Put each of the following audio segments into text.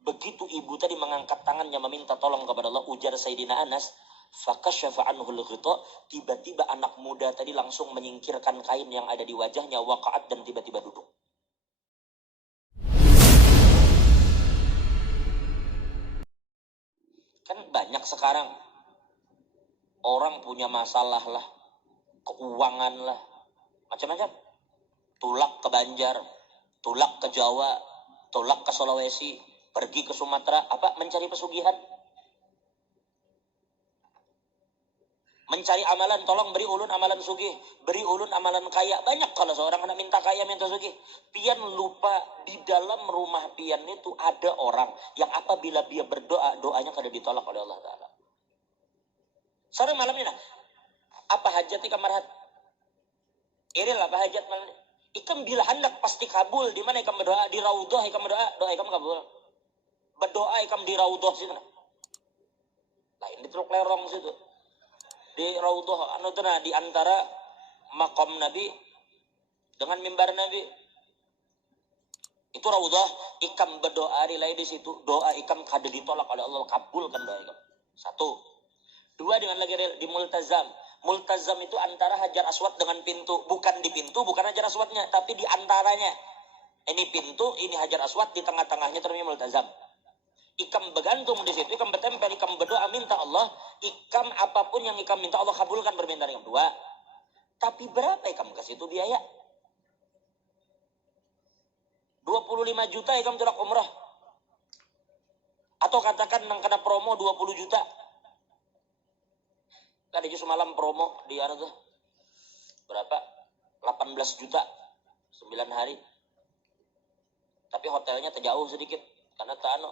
Begitu ibu tadi mengangkat tangannya meminta tolong kepada Allah, ujar Sayyidina Anas, fakasyafa anhul ghita, tiba-tiba anak muda tadi langsung menyingkirkan kain yang ada di wajahnya, waqa'at, dan tiba-tiba duduk. Kan banyak sekarang orang punya masalah lah, keuangan lah, macam-macam. Tulak ke Banjar, tulak ke Jawa, tulak ke Sulawesi, pergi ke Sumatera, apa? Mencari pesugihan. Mencari amalan, tolong beri ulun amalan sugih, beri ulun amalan kaya. Banyak kalau seorang anak minta kaya, minta sugih. Pian lupa di dalam rumah pian itu ada orang yang apabila dia berdoa, doanya kada ditolak oleh Allah Ta'ala. Sore malam ini, apa hajat ikam marhat? Irilah apa hajat malam ini? Ikam bila hendak pasti kabul. Di mana ikam berdoa? Di raudhah ikam berdoa, doa ikam kabul. Berdoa ikam di raudhah situ. Lain di Teluk Lerong situ. Di raudhah anu teh di antara makom Nabi dengan mimbar Nabi. Itu raudhah, ikam berdoa nilai di situ. Doa ikam kada ditolak oleh Allah, kabulkan doa ikam. Satu. Dua, dengan lagi di multazam. Multazam itu antara Hajar Aswad dengan pintu. Bukan di pintu, bukan Hajar Aswadnya, tapi di antaranya. Ini pintu, ini Hajar Aswad, di tengah-tengahnya terus multazam. Ikam bergantung di situ, ikam bertempel, ikam berdoa minta Allah, ikam apapun yang ikam minta Allah kabulkan permintaan ikam. Dua. Tapi berapa ikam kasih itu biaya? 25 juta ikam tulak umrah. Atau katakan nang kena promo 20 juta. Ada justru malam promo di anu tuh. Berapa? 18 juta 9 hari. Tapi hotelnya terjauh sedikit karena tak anu,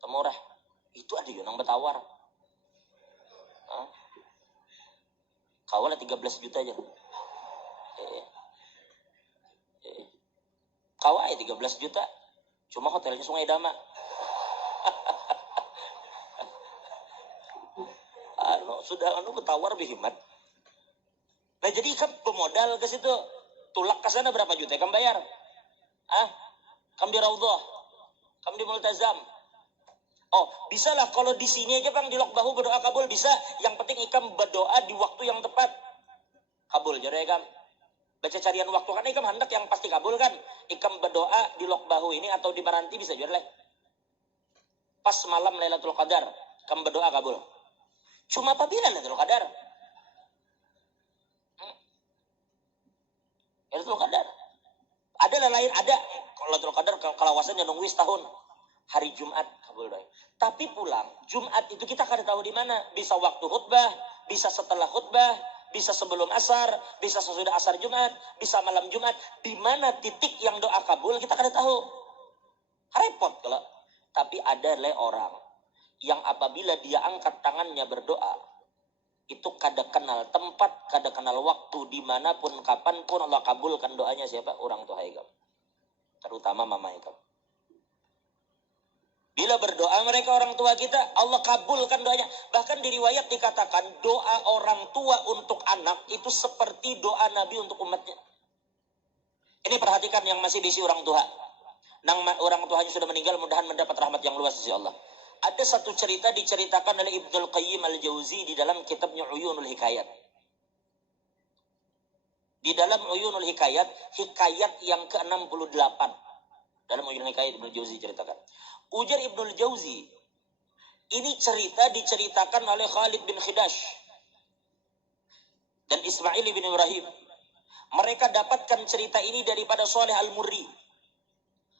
temurah. Itu ada yang bertawar. Kawalnya 13 juta aja. Kawai 13 juta. Cuma hotelnya Sungai Dama. Sudah bertawar bihimat. Nah jadi ikam pemodal ke situ, tulak ke sana berapa juta ikam bayar? Kam di raudhah, kam di multazam. Oh, bisalah kalau di sini aja Bang di Lok Bahu berdoa kabul bisa. Yang penting ikam berdoa di waktu yang tepat. Kabul jadi ikam. Baca carian waktu kan ikam hendak yang pasti kabul kan. Ikam berdoa di Lok Bahu ini atau di Maranti bisa jadi. Pas malam Lailatul Qadar, ikam berdoa kabul. Cuma apabila Lailatul Qadar. Lailatul Qadar. Ada lain, ada Lailatul Qadar kalawasannya nunggu setahun. Hari Jumat kabul doa. Tapi pulang Jumat itu kita kada tahu di mana. Bisa waktu khutbah, bisa setelah khutbah, bisa sebelum asar, bisa sesudah asar Jumat, bisa malam Jumat. Di mana titik yang doa kabul kita kada tahu. Repot kalau. Tapi ada orang yang apabila dia angkat tangannya berdoa, itu kada kenal tempat, kada kenal waktu, dimanapun, kapanpun Allah kabulkan doanya siapa? Orang tua ikam. Terutama mama ikam. Bila berdoa mereka orang tua kita, Allah kabulkan doanya. Bahkan di riwayat dikatakan doa orang tua untuk anak itu seperti doa Nabi untuk umatnya. Ini perhatikan yang masih bisi orang tua. Nang orang tuanya sudah meninggal, mudahan mendapat rahmat yang luas dari Allah. Ada satu cerita diceritakan oleh Ibnul Qayyim Al-Jauzi di dalam kitabnya Uyunul Hikayat. Di dalam Uyunul Hikayat, hikayat yang ke-68. Dalam Uyunul Hikayat Ibnul Jauzi ceritakan. Ujar Ibnul Jauzi, ini cerita diceritakan oleh Khalid bin Khidash dan Ismail bin Ibrahim. Mereka dapatkan cerita ini daripada Saleh Al-Murri.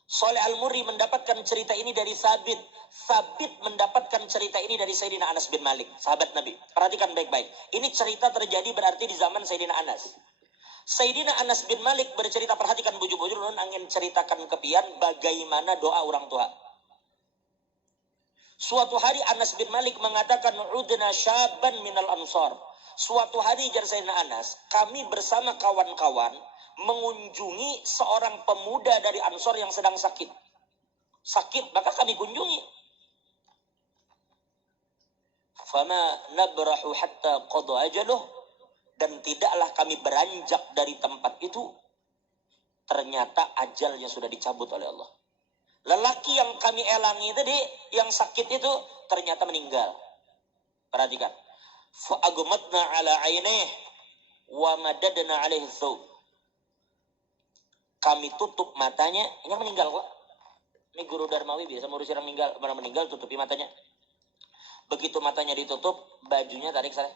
Saleh Al-Murri mendapatkan cerita ini dari Sabit. Sabit mendapatkan cerita ini dari Sayyidina Anas bin Malik, sahabat Nabi. Perhatikan baik-baik. Ini cerita terjadi berarti di zaman Sayyidina Anas. Sayyidina Anas bin Malik bercerita, perhatikan bujur-bujur, nun angin ceritakan kepian bagaimana doa orang tua. Suatu hari Anas bin Malik mengatakan, "Udna syaban minal ansar." Suatu hari jar Sayyidina Anas, kami bersama kawan-kawan mengunjungi seorang pemuda dari Ansor yang sedang sakit. Sakit, maka kami kunjungi. Fama nabrahu hatta qada ajaluh, dan tidaklah kami beranjak dari tempat itu, ternyata ajalnya sudah dicabut oleh Allah. Lelaki yang kami elangi tadi, yang sakit itu ternyata meninggal. Perhatikan. Fa'agmatna ala ainih wa madadna alaihi thawb. Kami tutup matanya, ini meninggal kok. Ini guru Darmawi biasa ngurusin orang meninggal tutupi matanya. Begitu matanya ditutup, bajunya tarik saya.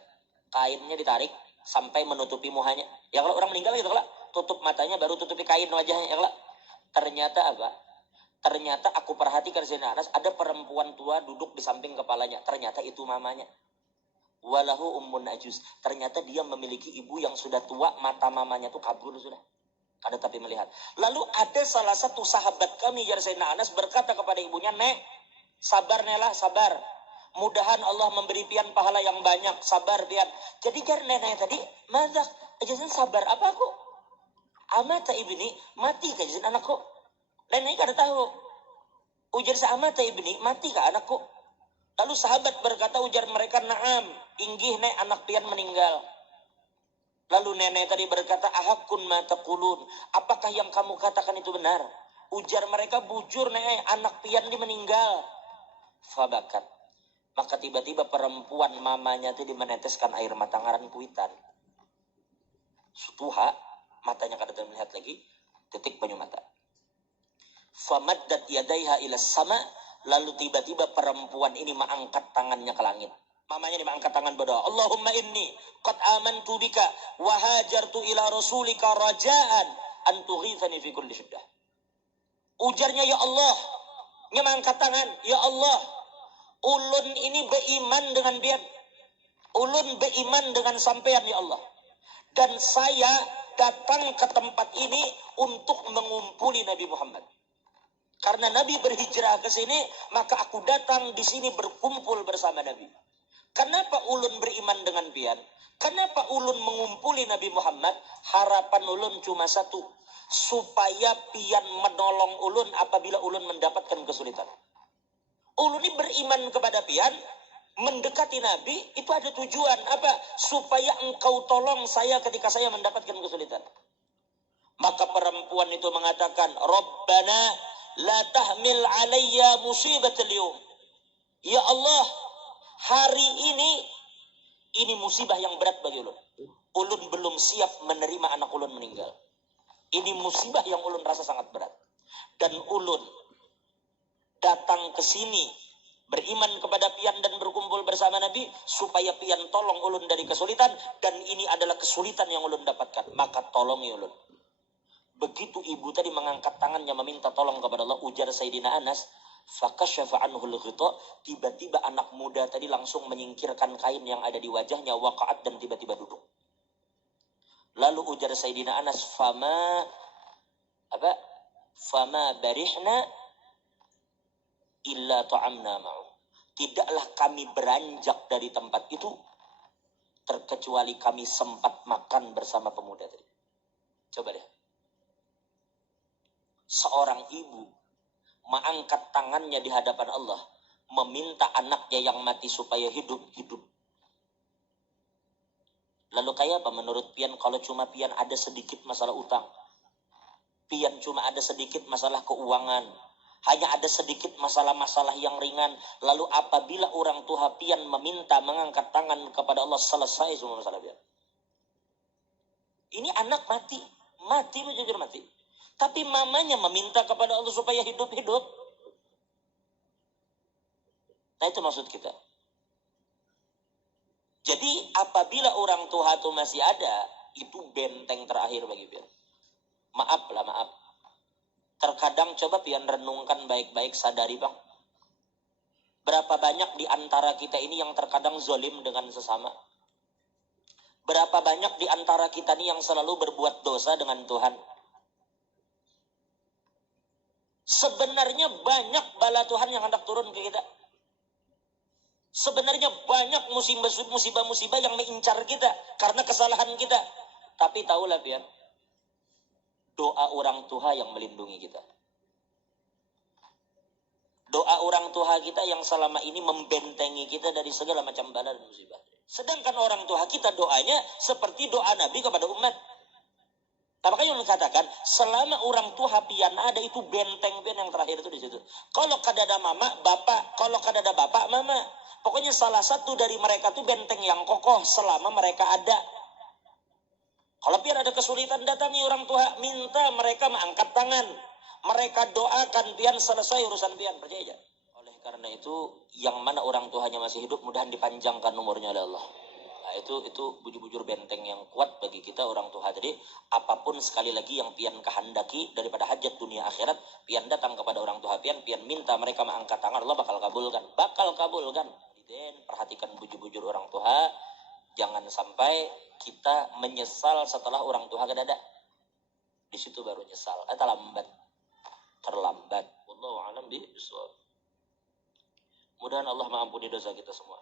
Kainnya ditarik sampai menutupi muhanya. Ya kalau orang meninggal gitu kalau tutup matanya baru tutupi kain wajahnya ya kalau. Ternyata apa? Ternyata aku perhatikan Sayyidina Anas, ada perempuan tua duduk di samping kepalanya. Ternyata itu mamanya. Walahu ummun najus. Ternyata dia memiliki ibu yang sudah tua, mata mamanya tuh kabur sudah. Ada tapi melihat. Lalu ada salah satu sahabat kami ya Sayyidina Anas berkata kepada ibunya, "Nek, sabar Nela, sabar. Mudahan Allah memberi pian pahala yang banyak. Sabar pian." Jadi jar nenek tadi, "Mazak, ajaran sabar apa aku? Amata ibni, mati kajian anakku." Nenek kada tahu. Ujar sama ta ibni, mati kah anakku? Lalu sahabat berkata, ujar mereka, "Na'am, inggih nek anak pian meninggal." Lalu nenek tadi berkata, "Ahakun ma taqulun." Apakah yang kamu katakan itu benar? Ujar mereka, "Bujur nek anak pian ini meninggal." Fabakat. Maka tiba-tiba perempuan mamanya tadi meneteskan air mata ngaran kuitan. Sutuha, matanya kada melihat lagi, titik banyu mata. Famaddat yadaiha ila sama, lalu tiba-tiba perempuan ini mengangkat tangannya ke langit. Mamanya ini mengangkat tangan berdoa, "Allahumma inni qad amantu bika wa hajartu ila rasulika rajaan an tughithani fi kulli syiddah." Ujarnya, "Ya Allah," dia mengangkat tangan, "Ya Allah, ulun ini beriman dengan dia. Ulun beriman dengan sampean ya Allah. Dan saya datang ke tempat ini untuk mengumpuli Nabi Muhammad. Karena Nabi berhijrah ke sini, maka aku datang di sini berkumpul bersama Nabi. Kenapa ulun beriman dengan pian? Kenapa ulun mengumpuli Nabi Muhammad? Harapan ulun cuma satu, supaya pian menolong ulun apabila ulun mendapatkan kesulitan. Ulun ini beriman kepada pian, mendekati Nabi, itu ada tujuan apa? Supaya engkau tolong saya ketika saya mendapatkan kesulitan." Maka perempuan itu mengatakan, "Rabbana la tahmil alayya musibat al-yawm." Ya Allah, hari ini musibah yang berat bagi ulun. Ulun belum siap menerima anak ulun meninggal. Ini musibah yang ulun rasa sangat berat. Dan ulun datang ke sini beriman kepada pian dan berkumpul bersama Nabi supaya pian tolong ulun dari kesulitan, dan ini adalah kesulitan yang ulun dapatkan, maka tolongi ulun. Begitu ibu tadi mengangkat tangannya meminta tolong kepada Allah, ujar Sayyidina Anas, fakasyafa anhul ghita, tiba-tiba anak muda tadi langsung menyingkirkan kain yang ada di wajahnya, waqa'at, dan tiba-tiba duduk. Lalu ujar Sayyidina Anas, fama barihna illa ta'amna ma'u. Tidaklah kami beranjak dari tempat itu terkecuali kami sempat makan bersama pemuda tadi. Coba deh. Seorang ibu mengangkat tangannya di hadapan Allah, meminta anaknya yang mati supaya hidup. Lalu kayak apa menurut pian kalau cuma pian ada sedikit masalah utang? Pian cuma ada sedikit masalah keuangan, hanya ada sedikit masalah-masalah yang ringan. Lalu apabila orang tua pian meminta mengangkat tangan kepada Allah, selesai semua masalah pian. Ini anak mati jujur mati. Tapi mamanya meminta kepada Allah supaya hidup. Nah itu maksud kita. Jadi apabila orang tua itu masih ada, itu benteng terakhir bagi pian. Maaf. Terkadang coba pian renungkan baik-baik, sadari bang. Berapa banyak di antara kita ini yang terkadang zolim dengan sesama. Berapa banyak di antara kita ini yang selalu berbuat dosa dengan Tuhan. Sebenarnya banyak bala Tuhan yang hendak turun ke kita. Sebenarnya banyak musibah-musibah yang mengincar kita karena kesalahan kita. Tapi tahulah pian, doa orang tua yang melindungi kita. Doa orang tua kita yang selama ini membentengi kita dari segala macam bala dan musibah. Sedangkan orang tua kita doanya seperti doa Nabi kepada umat. Nah, makanya ulun katakan, selama orang tua pian ada itu benteng pian yang terakhir itu di situ. Kalau kadada mama, bapak, kalau kadada bapak, mama. Pokoknya salah satu dari mereka tuh benteng yang kokoh selama mereka ada. Kalau pian ada kesulitan datangi orang tua, minta mereka mengangkat tangan. Mereka doakan pian selesai urusan pian, percaya aja. Oleh karena itu, yang mana orang tuanya masih hidup, mudahan dipanjangkan umurnya oleh Allah. Nah, itu bujur-bujur benteng yang kuat bagi kita orang tua. Jadi apapun sekali lagi yang pian kehendaki daripada hajat dunia akhirat, pian datang kepada orang tua pian minta mereka mengangkat tangan, Allah bakal kabulkan. Dan perhatikan bujur-bujur orang tua, jangan sampai kita menyesal setelah orang tua kedada. Di situ baru nyesal. Terlambat. Wallahu a'lam bishawab. Mudah-mudahan Allah mengampuni dosa kita semua.